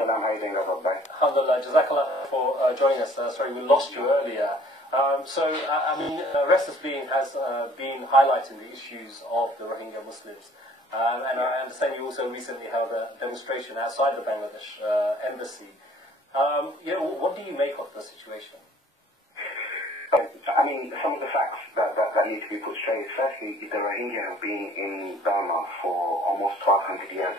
Salam, how are you doing, Bye. Alhamdulillah, Jazakallah for joining us. Sorry, we lost you earlier. Restless Being has been highlighting the issues of the Rohingya Muslims. And I understand you also recently held a demonstration outside the Bangladesh embassy. What do you make of the situation? I mean, some of the facts that need to be put straight. Firstly, the Rohingya have been in Burma for almost 1,200 years.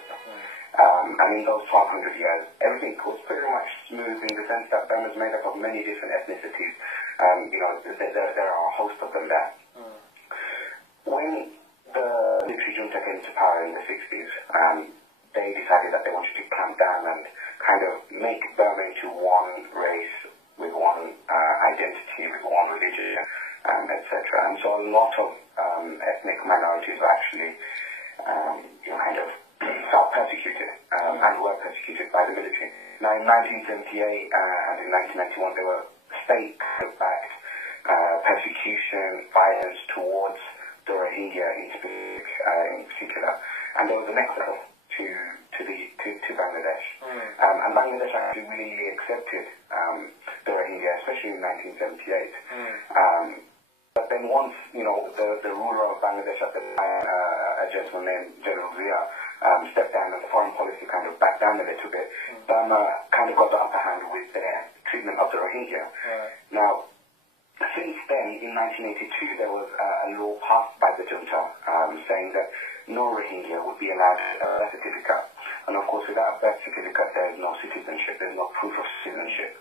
And in those 1,200 years, everything was pretty much smooth in the sense that Burma is made up of many different ethnicities. There are a host of them there. When the military junta came to power in the 60s, they decided that they wanted to clamp down and kind of make Burma into one race with one identity, with one religion, etc. And so a lot of ethnic minorities were actually kind of felt persecuted and were persecuted by the military. Now in 1978 and in 1991 there were state-backed persecution, violence towards the Rohingya in particular, and there was an exodus to Bangladesh. And Bangladesh actually really accepted the Rohingya, especially in 1978. But then once, the ruler of Bangladesh at the time, a gentleman named General Zia, stepped down and the foreign policy kind of backed down a little bit, Burma kind of got the upper hand with their treatment of the Rohingya. Now, since then, in 1982, there was a law passed by the junta saying that no Rohingya would be allowed a birth certificate. And of course, without a birth certificate, there is no citizenship, there is no proof of citizenship.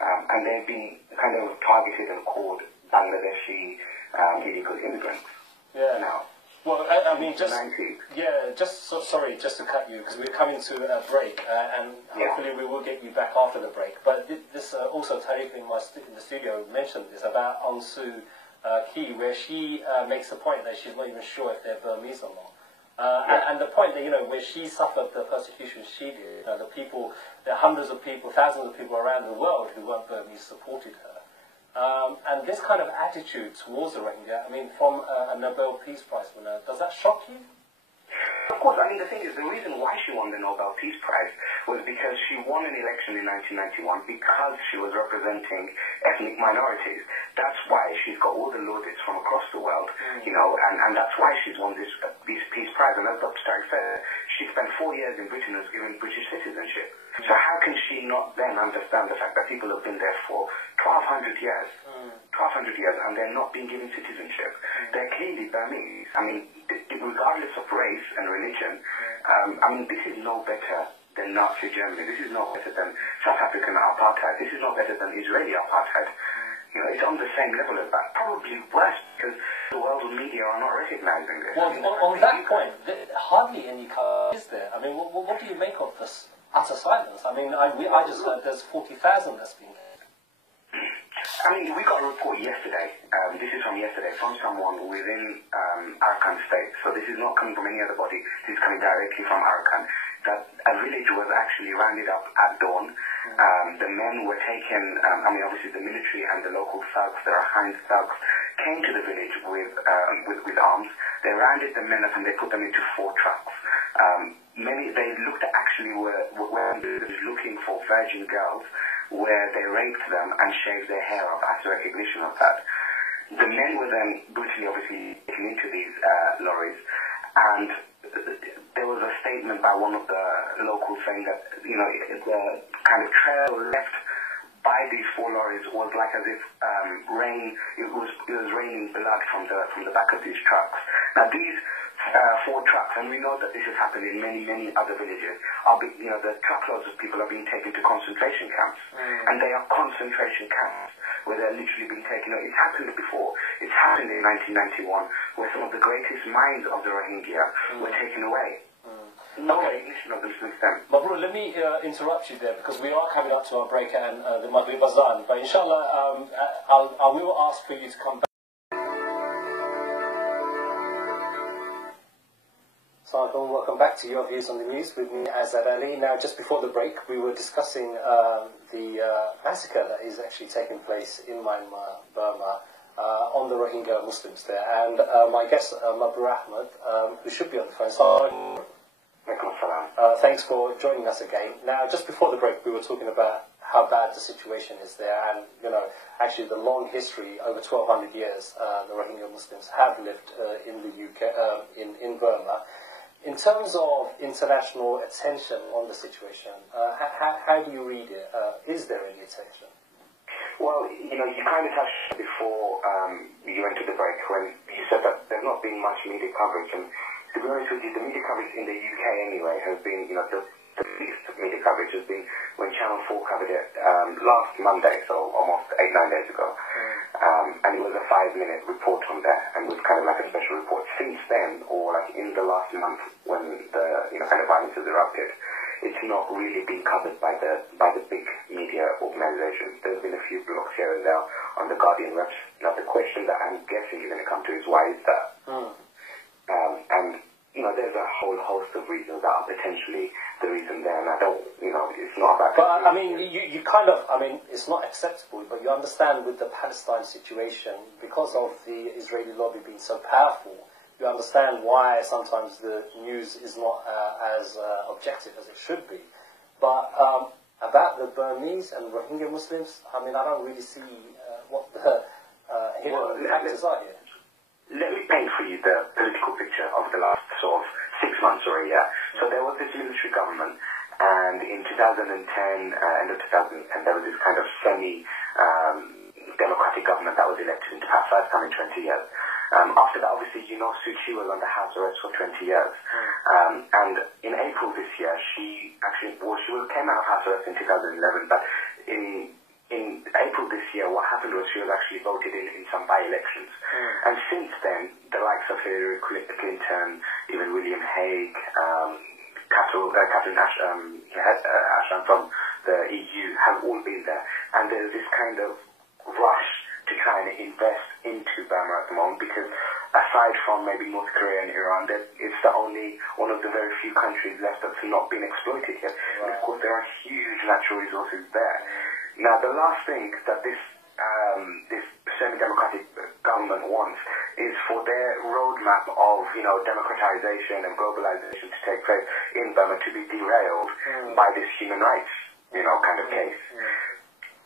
And they've been kind of targeted and called Bangladeshi illegal immigrants. Yeah. Now, well, sorry, just to cut you, because we're coming to a break, and hopefully we will get you back after the break. But this also Tariq in the studio mentioned this about Aung Suu Kyi, where she makes the point that she's not even sure if they're Burmese or not. And the point that, where she suffered the persecution she did, there are hundreds of people, thousands of people around the world who weren't Burmese supported her. And this kind of attitude towards the Rohingya, from a Nobel Peace Prize winner, does that shock you? Of course, the thing is, the reason why she won the Nobel Peace Prize was because she won an election in 1991 because she was representing ethnic minorities. That's why she's got all the laureates from across the world, and that's why she's won this Peace Prize. And as Dr. Tariq said, she spent 4 years in Britain and was given British citizenship. So how can she not then understand the fact that people have been there for 1,200 years, 1,200 years, and they're not being given citizenship? They're clearly Burmese. Regardless of race and religion, this is no better than Nazi Germany. This is no better than South African apartheid. This is no better than Israeli apartheid. It's on the same level as that. Probably worse because the world media are not recognizing this. Well, on that point, hardly any color is there. What do you make of this utter silence? I just heard there's 40,000 that's been. We got a report yesterday, this is from yesterday, from someone within Arakan state, so this is not coming from any other body, this is coming directly from Arakan, that a village was actually rounded up at dawn. The men were taken, obviously the military and the local thugs, the Rakhine thugs, came to the village with arms. They rounded the men up and they put them into 4 trucks. They looked at were looking for virgin girls, where they raped them and shaved their hair off as a recognition of that. The men were then brutally, obviously, taken into these lorries, and there was a statement by one of the locals saying that, the kind of trail left by these 4 lorries was like as if it was raining blood from the back of these trucks. Now these 4 trucks, and we know that this has happened in many other villages, the truckloads of people are being taken to concentration camps, and they are concentration camps where they're literally being taken. It's happened before. It's happened in 1991 where some of the greatest minds of the Rohingya were taken away. No recognition of them since then. Mabrur, let me interrupt you there because we are coming up to our break and the Maghrib Azan. But inshallah, I will ask for you to come back. So welcome back to Your Views on the News with me, Azad Ali. Now, just before the break, we were discussing the massacre that is actually taking place in Myanmar, Burma, on the Rohingya Muslims there. And my guest, Mabrur Ahmed, who should be on the phone. Thanks for joining us again. Now, just before the break, we were talking about how bad the situation is there, and actually the long history, over 1,200 years, the Rohingya Muslims have lived in the UK, in Burma. In terms of international attention on the situation, how do you read it? Is there any attention? Well, you kind of touched before you went to the break when you said that there's not been much media coverage, and to be honest with you, the media coverage in the UK anyway has been, the least media coverage has been when Channel 4 covered it last Monday, so almost 8-9 days ago. And it was a 5-minute report on there, and it was kind of like a special report. Since then, or like in the last month when the kind of violence has erupted, it's not really been covered by the big media organizations. There's been a few blogs here and there on the Guardian website. Now the question that I'm guessing you're going to come to is why is that? And there's a whole host of reasons that are potentially the reason there, and I don't, it's not about... But, I mean, you kind of, it's not acceptable, but you understand with the Palestine situation, because of the Israeli lobby being so powerful, you understand why sometimes the news is not as objective as it should be. But about the Burmese and Rohingya Muslims, I don't really see what the hidden factors are here. Let me paint for you the political picture of the last sort of 6 months or a year. So there was this military government, and in 2010, end of 2010, there was this kind of semi-democratic government that was elected into power, first time in 20 years. After that, obviously, Suu Kyi was under house arrest for 20 years. And in April this year, she came out of house arrest in 2011, but in April this year, what happened was she was actually voted in some by-elections. And since then, the likes of Hillary Clinton, even William Hague, Catherine Ashton from the EU have all been there. And there's this kind of rush to try and invest into Burma at the moment, because aside from maybe North Korea and Iran, it's the only one of the very few countries left that's not been exploited yet. And of course, there are huge natural resources there. Now, the last thing that this semi-democratic government wants is for their roadmap of, democratization and globalization to take place in Burma to be derailed by this human rights, kind of case.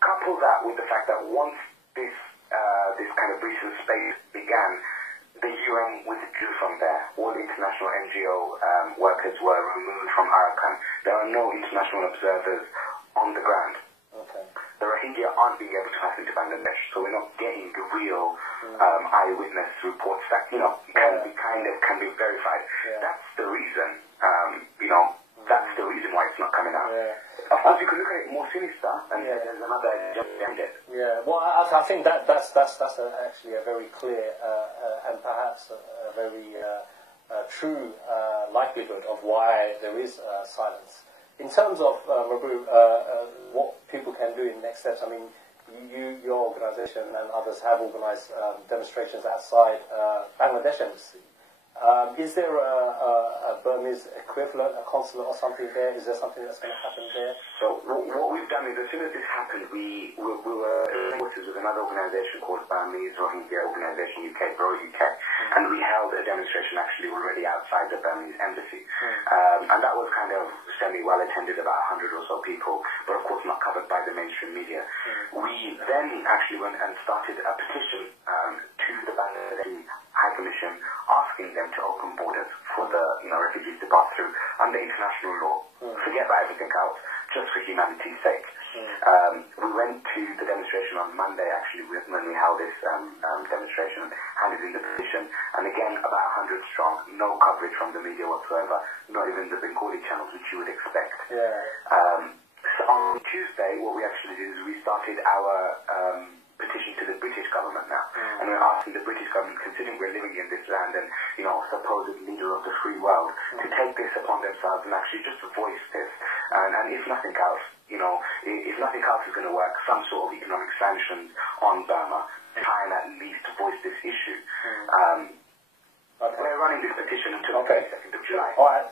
Couple that with the fact that once this kind of recent space began, the UN withdrew from there. All international NGO workers were removed from Arakan. There are no international observers on the ground. The Rohingya aren't being able to pass into Bangladesh, so we're not getting the real eyewitness reports that can be verified. That's the reason. That's the reason why it's not coming out. Of course, you can look at it more sinister, and there's another behind it. Yeah, well, I think that's actually a very clear and perhaps a very true likelihood of why there is silence. In terms of what people can do in next steps, your organisation and others have organised demonstrations outside Bangladesh Embassy. Is there a Burmese equivalent, a consulate or something there? Is there something that's going to happen there? So what we've done is, as soon as this happened, we were in forces with another organisation called Myanmar Rohingya Organisation UK, Bro UK, and we held a demonstration actually already outside the Burmese embassy. And that was kind of semi-well attended, about 100 or so people, but of course not covered by the mainstream media. We then actually went and started a petition to the Bangladeshi High Commission, asking them to open borders for the refugees to pass through under international law. Forget about everything else, just for humanity's sake. We went to the demonstration on Monday, actually, when we held this demonstration, handed in the petition, and again, about 100 strong, no coverage from the media whatsoever, not even the Bengali channels, which you would expect. So on Tuesday, what we actually did is we started our petition to the British government now, and we're asking the British government, considering we're living in this land and supposed leader of the free world, to take this upon themselves and actually just voice this, and if nothing else, if nothing else is going to work, some sort of economic sanctions on Burma, try and at least voice this issue. We're running this petition until the 22nd of July. All right.